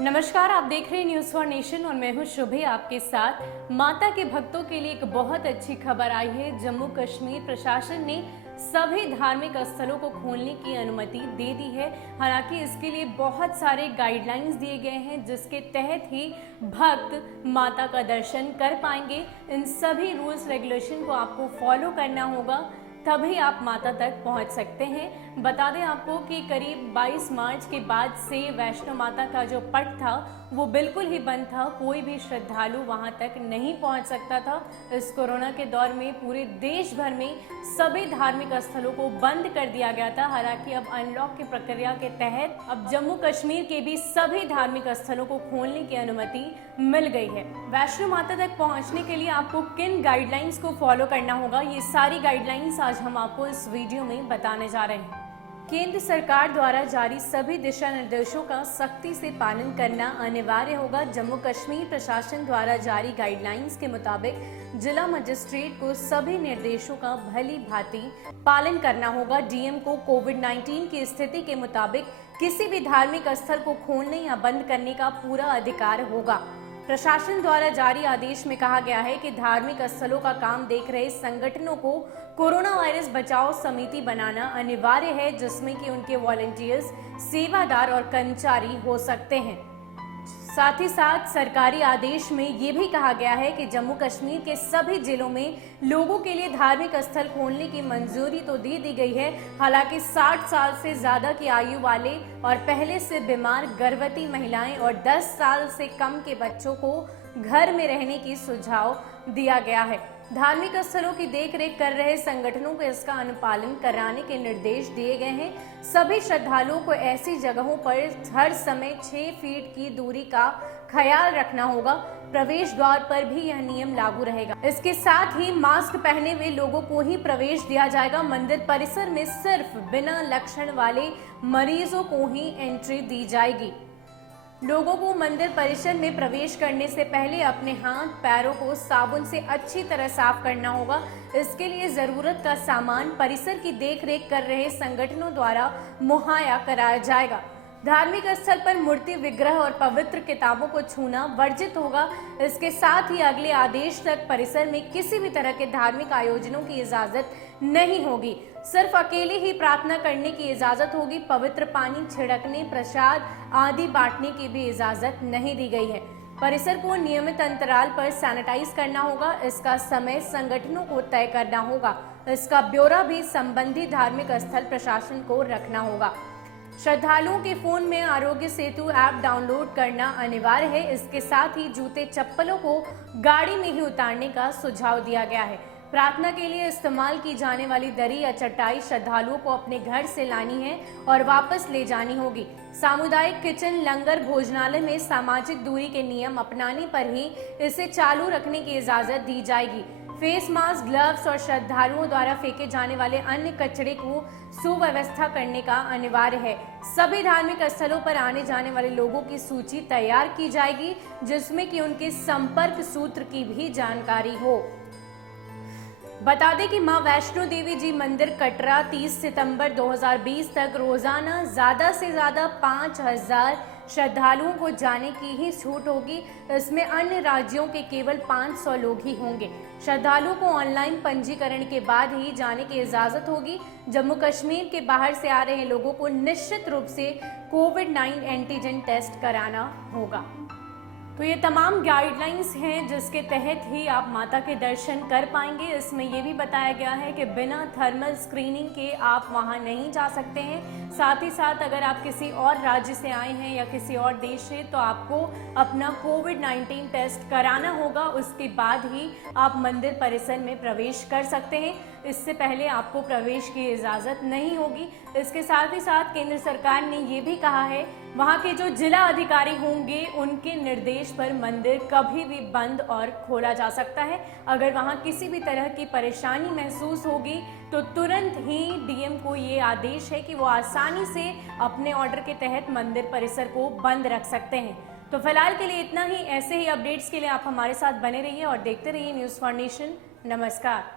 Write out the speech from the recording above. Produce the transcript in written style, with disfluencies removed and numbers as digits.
नमस्कार, आप देख रहे हैं न्यूज़ फॉर नेशन और मैं हूं शुभे आपके साथ। माता के भक्तों के लिए एक बहुत अच्छी खबर आई है। जम्मू कश्मीर प्रशासन ने सभी धार्मिक स्थलों को खोलने की अनुमति दे दी है। हालांकि इसके लिए बहुत सारे गाइडलाइंस दिए गए हैं जिसके तहत ही भक्त माता का दर्शन कर पाएंगे। इन सभी रूल्स रेगुलेशन को आपको फॉलो करना होगा, तभी आप माता तक पहुंच सकते हैं। बता दें आपको कि करीब 22 मार्च के बाद से वैष्णो माता का जो पट था वो बिल्कुल ही बंद था। कोई भी श्रद्धालु वहां तक नहीं पहुंच सकता था। इस कोरोना के दौर में पूरे देश भर में सभी धार्मिक स्थलों को बंद कर दिया गया था। हालांकि अब अनलॉक की प्रक्रिया के तहत अब जम्मू कश्मीर के भी सभी धार्मिक स्थलों को खोलने की अनुमति मिल गई है। वैष्णो माता तक पहुंचने के लिए आपको किन गाइडलाइंस को फॉलो करना होगा, ये सारी गाइडलाइंस आज हम आपको इस वीडियो में बताने जा रहे हैं। केंद्र सरकार द्वारा जारी सभी दिशा निर्देशों का सख्ती से पालन करना अनिवार्य होगा। जम्मू कश्मीर प्रशासन द्वारा जारी गाइडलाइंस के मुताबिक जिला मजिस्ट्रेट को सभी निर्देशों का भली भांति पालन करना होगा। डीएम को कोविड-19 की स्थिति के मुताबिक किसी भी धार्मिक स्थल को खोलने या बंद करने का पूरा अधिकार होगा। प्रशासन द्वारा जारी आदेश में कहा गया है कि धार्मिक स्थलों का काम देख रहे संगठनों को कोरोना वायरस बचाव समिति बनाना अनिवार्य है, जिसमें कि उनके वॉलंटियर्स, सेवादार और कर्मचारी हो सकते हैं। साथ ही साथ सरकारी आदेश में ये भी कहा गया है कि जम्मू कश्मीर के सभी जिलों में लोगों के लिए धार्मिक स्थल खोलने की मंजूरी तो दे दी गई है। हालांकि 60 साल से ज्यादा की आयु वाले और पहले से बीमार गर्भवती महिलाएं और 10 साल से कम के बच्चों को घर में रहने की सुझाव दिया गया है। धार्मिक स्थलों की देखरेख कर रहे संगठनों को इसका अनुपालन कराने के निर्देश दिए गए हैं। सभी श्रद्धालुओं को ऐसी जगहों पर हर समय 6 फीट की दूरी का ख्याल रखना होगा। प्रवेश द्वार पर भी यह नियम लागू रहेगा। इसके साथ ही मास्क पहने हुए लोगों को ही प्रवेश दिया जाएगा। मंदिर परिसर में सिर्फ बिना लक्षण वाले मरीजों को ही एंट्री दी जाएगी। लोगों को मंदिर परिसर में प्रवेश करने से पहले अपने हाथ पैरों को साबुन से अच्छी तरह साफ करना होगा। इसके लिए जरूरत का सामान परिसर की देखरेख कर रहे संगठनों द्वारा मुहैया कराया जाएगा। धार्मिक स्थल पर मूर्ति, विग्रह और पवित्र किताबों को छूना वर्जित होगा। इसके साथ ही अगले आदेश तक परिसर में किसी भी तरह के धार्मिक आयोजनों की इजाजत नहीं होगी। सिर्फ अकेले ही प्रार्थना करने की इजाजत होगी। पवित्र पानी छिड़कने, प्रसाद आदि बांटने की भी इजाजत नहीं दी गई है। परिसर को नियमित अंतराल पर सैनिटाइज करना होगा। इसका समय संगठनों को तय करना होगा। इसका ब्यौरा भी संबंधित धार्मिक स्थल प्रशासन को रखना होगा। श्रद्धालुओं के फोन में आरोग्य सेतु ऐप डाउनलोड करना अनिवार्य है। इसके साथ ही जूते चप्पलों को गाड़ी में ही उतारने का सुझाव दिया गया है। प्रार्थना के लिए इस्तेमाल की जाने वाली दरी या चटाई श्रद्धालुओं को अपने घर से लानी है और वापस ले जानी होगी। सामुदायिक किचन, लंगर, भोजनालय में सामाजिक दूरी के नियम अपनाने पर ही इसे चालू रखने की इजाजत दी जाएगी। फेस मास्क, ग्लव्स और श्रद्धालुओं द्वारा फेंके जाने वाले अन्य कचरे को सुव्यवस्था करने का अनिवार्य है। सभी धार्मिक स्थलों पर आने जाने वाले लोगों की सूची तैयार की जाएगी, जिसमें कि उनके संपर्क सूत्र की भी जानकारी हो। बता दें कि मां वैष्णो देवी जी मंदिर कटरा 30 सितंबर 2020 तक रोजाना ज्यादा से ज्यादा 5000 श्रद्धालुओं को जाने की ही छूट होगी। इसमें अन्य राज्यों के केवल 500 लोग ही होंगे। श्रद्धालुओं को ऑनलाइन पंजीकरण के बाद ही जाने की इजाजत होगी। जम्मू कश्मीर के बाहर से आ रहे लोगों को निश्चित रूप से कोविड-19 एंटीजन टेस्ट कराना होगा। तो ये तमाम गाइडलाइंस हैं जिसके तहत ही आप माता के दर्शन कर पाएंगे। इसमें ये भी बताया गया है कि बिना थर्मल स्क्रीनिंग के आप वहां नहीं जा सकते हैं। साथ ही साथ अगर आप किसी और राज्य से आए हैं या किसी और देश से, तो आपको अपना कोविड-19 टेस्ट कराना होगा। उसके बाद ही आप मंदिर परिसर में प्रवेश कर सकते हैं। इससे पहले आपको प्रवेश की इजाज़त नहीं होगी। इसके साथ ही साथ केंद्र सरकार ने ये भी कहा है, वहाँ के जो जिला अधिकारी होंगे उनके निर्देश पर मंदिर कभी भी बंद और खोला जा सकता है। अगर वहाँ किसी भी तरह की परेशानी महसूस होगी तो तुरंत ही डीएम को ये आदेश है कि वो आसानी से अपने ऑर्डर के तहत मंदिर परिसर को बंद रख सकते हैं। तो फिलहाल के लिए इतना ही। ऐसे ही अपडेट्स के लिए आप हमारे साथ बने रहिए और देखते रहिए न्यूज़ फॉर नेशन। नमस्कार।